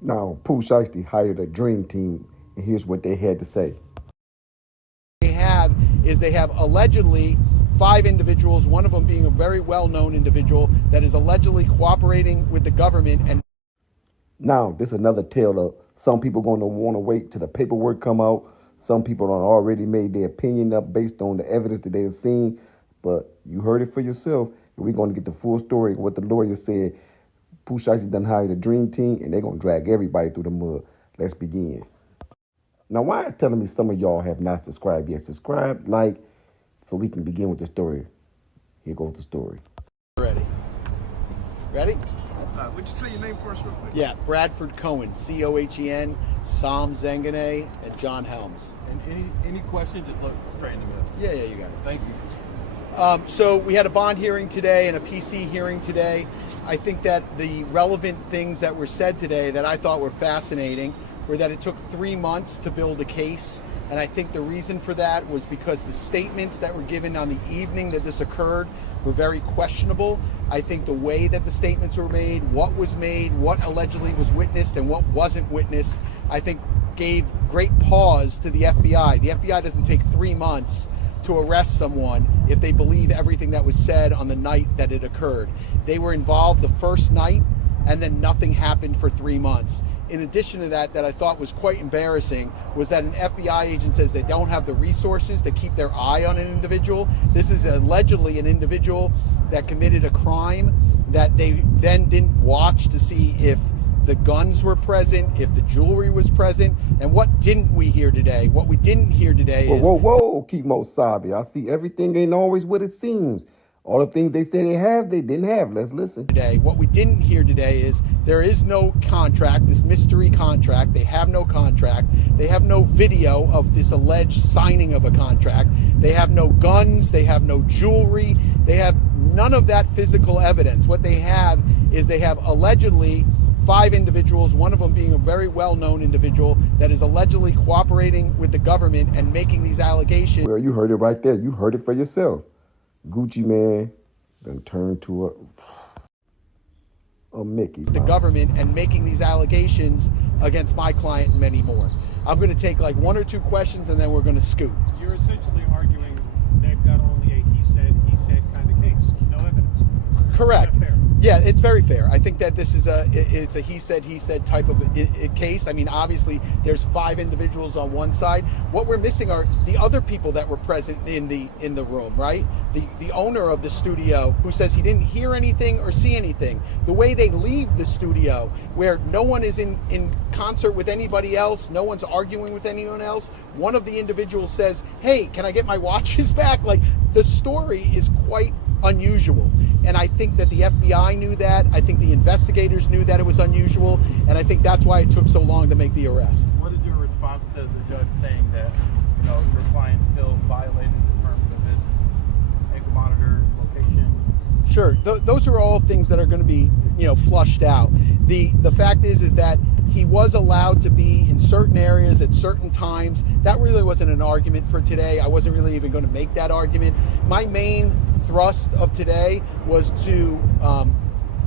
Now, Pooh Shiesty hired a dream team, and here's what they had to say. They have allegedly 5 individuals, one of them being a very well-known individual that is allegedly cooperating with the government. And now, this is another tale of some people going to want to wait till the paperwork come out. Some people have already made their opinion up based on the evidence that they have seen. But you heard it for yourself. We're going to get the full story of what the lawyer said. Pooh Shiesty done hired a dream team, and they're going to drag everybody through the mud. Let's begin. Now, why is telling me some of y'all have not subscribed yet? Subscribe, like, so we can begin with the story. Here goes the story. Ready? Would you say your name first real quick? Yeah, Bradford Cohen, Cohen, Sam Zengane, and John Helms. And any questions, just look straight in the middle. Yeah, you got it. Thank you. So we had a bond hearing today and a PC hearing today. I think that the relevant things that were said today that I thought were fascinating were that it took 3 months to build a case. And I think the reason for that was because the statements that were given on the evening that this occurred were very questionable. I think the way that the statements were made, what allegedly was witnessed and what wasn't witnessed, I think gave great pause to the FBI. The FBI doesn't take 3 months to arrest someone if they believe everything that was said on the night that it occurred. They were involved the first night and then nothing happened for 3 months. In addition to that I thought was quite embarrassing was that an FBI agent says they don't have the resources to keep their eye on an individual. This is allegedly an individual that committed a crime that they then didn't watch to see if the guns were present, if the jewelry was present. And what didn't we hear today? What we didn't hear today is... Whoa, Kimo Sabi. I see everything ain't always what it seems. All the things they say they have, they didn't have. Let's listen. Today, what we didn't hear today is there is no contract, this mystery contract. They have no contract. They have no video of this alleged signing of a contract. They have no guns. They have no jewelry. They have none of that physical evidence. What they have is they have allegedly 5 individuals, one of them being a very well-known individual that is allegedly cooperating with the government and making these allegations. Well, you heard it right there. You heard it for yourself. Gucci Man then turned to a Mickey. The government and making these allegations against my client and many more. I'm going to take like 1 or 2 questions and then we're going to scoot. You're essentially arguing they've got only a he said kind of case, no evidence. Correct. Is that fair? Yeah, it's very fair. I think that this is it's a he said type of a case. I mean, obviously there's 5 individuals on one side. What we're missing are the other people that were present in the room, right? The owner of the studio who says he didn't hear anything or see anything. The way they leave the studio where no one is in concert with anybody else, no one's arguing with anyone else. One of the individuals says, "Hey, can I get my watches back?" Like, the story is quite unusual. And I think that the FBI knew that. I think the investigators knew that it was unusual. And I think that's why it took so long to make the arrest. What is your response to the judge saying that, your client still violated the terms of his ankle monitor location? Sure. Those are all things that are going to be, flushed out. The fact is that he was allowed to be in certain areas at certain times. That really wasn't an argument for today. I wasn't really even going to make that argument. My main thrust of today was to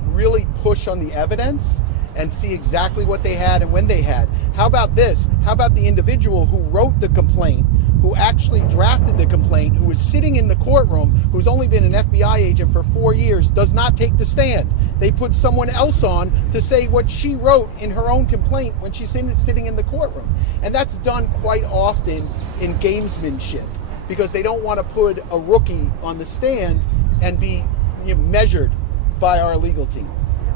really push on the evidence and see exactly what they had and when they had. How about this? How about the individual who wrote the complaint, who actually drafted the complaint, who was sitting in the courtroom, who's only been an FBI agent for 4 years, does not take the stand. They put someone else on to say what she wrote in her own complaint when she's sitting in the courtroom. And that's done quite often in gamesmanship, because they don't want to put a rookie on the stand and be measured by our legal team.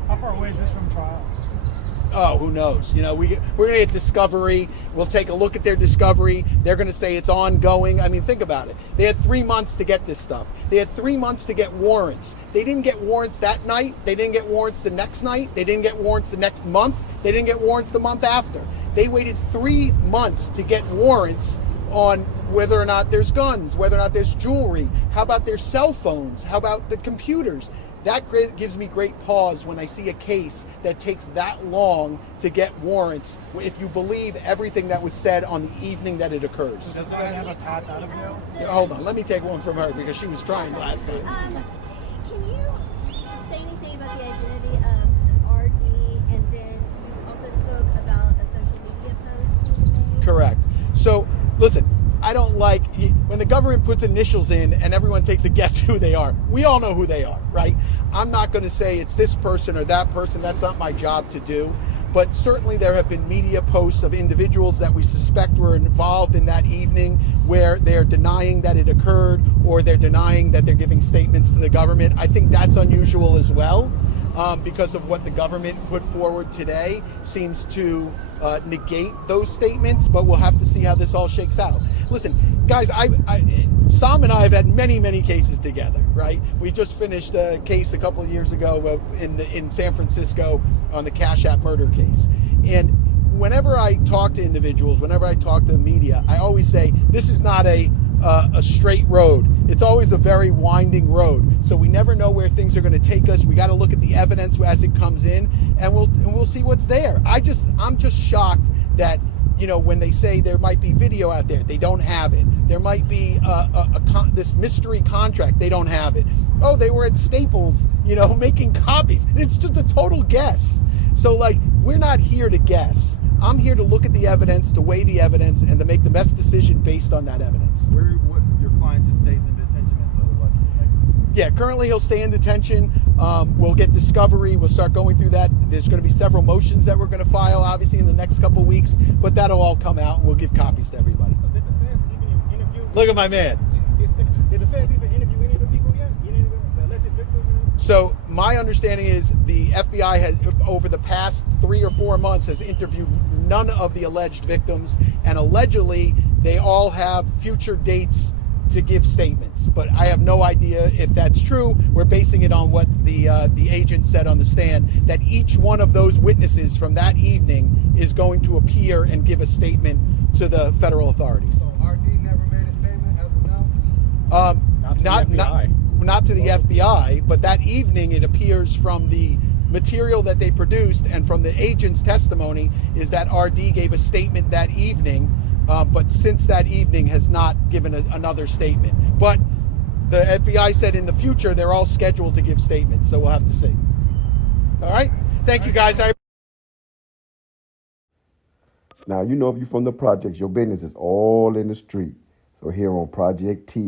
How far away is this from trial? Oh, who knows? We're going to get discovery. We'll take a look at their discovery. They're going to say it's ongoing. I mean, think about it. They had 3 months to get this stuff. They had 3 months to get warrants. They didn't get warrants that night. They didn't get warrants the next night. They didn't get warrants the next month. They didn't get warrants the month after. They waited 3 months to get warrants on whether or not there's guns, whether or not there's jewelry. How about their cell phones? How about the computers? That gives me great pause when I see a case that takes that long to get warrants, if you believe everything that was said on the evening that it occurs. Does the guy have a path out of jail? Hold on, let me take one from her because she was trying last night. Can you say anything about the identity of RD, and then you also spoke listen, I don't like when the government puts initials in and everyone takes a guess who they are. We all know who they are, right? I'm not going to say it's this person or that person. That's not my job to do. But certainly there have been media posts of individuals that we suspect were involved in that evening where they're denying that it occurred or they're denying that they're giving statements to the government. I think that's unusual as well, because of what the government put forward today seems to negate those statements, but we'll have to see how this all shakes out. Listen, guys, Sam and I have had many cases together, right? We just finished a case a couple of years ago in San Francisco on the Cash App murder case. And whenever I talk to individuals, whenever I talk to the media, I always say, this is not a straight road. It's always a very winding road. So we never know where things are going to take us. We got to look at the evidence as it comes in, and we'll see what's there. I'm just shocked that, you know, when they say there might be video out there, they don't have it. There might be this mystery contract, they don't have it. Oh, they were at Staples, you know, making copies. It's just a total guess. So, like, we're not here to guess. I'm here to look at the evidence, to weigh the evidence, and to make the best decision based on that evidence. Your client just stays in detention until what? Yeah, currently he'll stay in detention. We'll get discovery. We'll start going through that. There's going to be several motions that we're going to file, obviously, in the next couple of weeks, but that'll all come out, and we'll give copies to everybody. So did the feds even interview? Look at my man. Did the feds even interview any of the people yet? Any of the alleged victims? So my understanding is the FBI has, over the past 3 or 4 months, has interviewed none of the alleged victims, and allegedly they all have future dates to give statements. But I have no idea if that's true. We're basing it on what the agent said on the stand, that each one of those witnesses from that evening is going to appear and give a statement to the federal authorities. So RD never made a statement as of now? Not to the FBI, but that evening it appears from the material that they produced and from the agent's testimony is that RD gave a statement that evening, but since that evening has not given another statement. But the FBI said in the future they're all scheduled to give statements, so we'll have to see. All right? Thank you, guys. Now, you know, if you're from the projects, your business is all in the street. So here on Project T,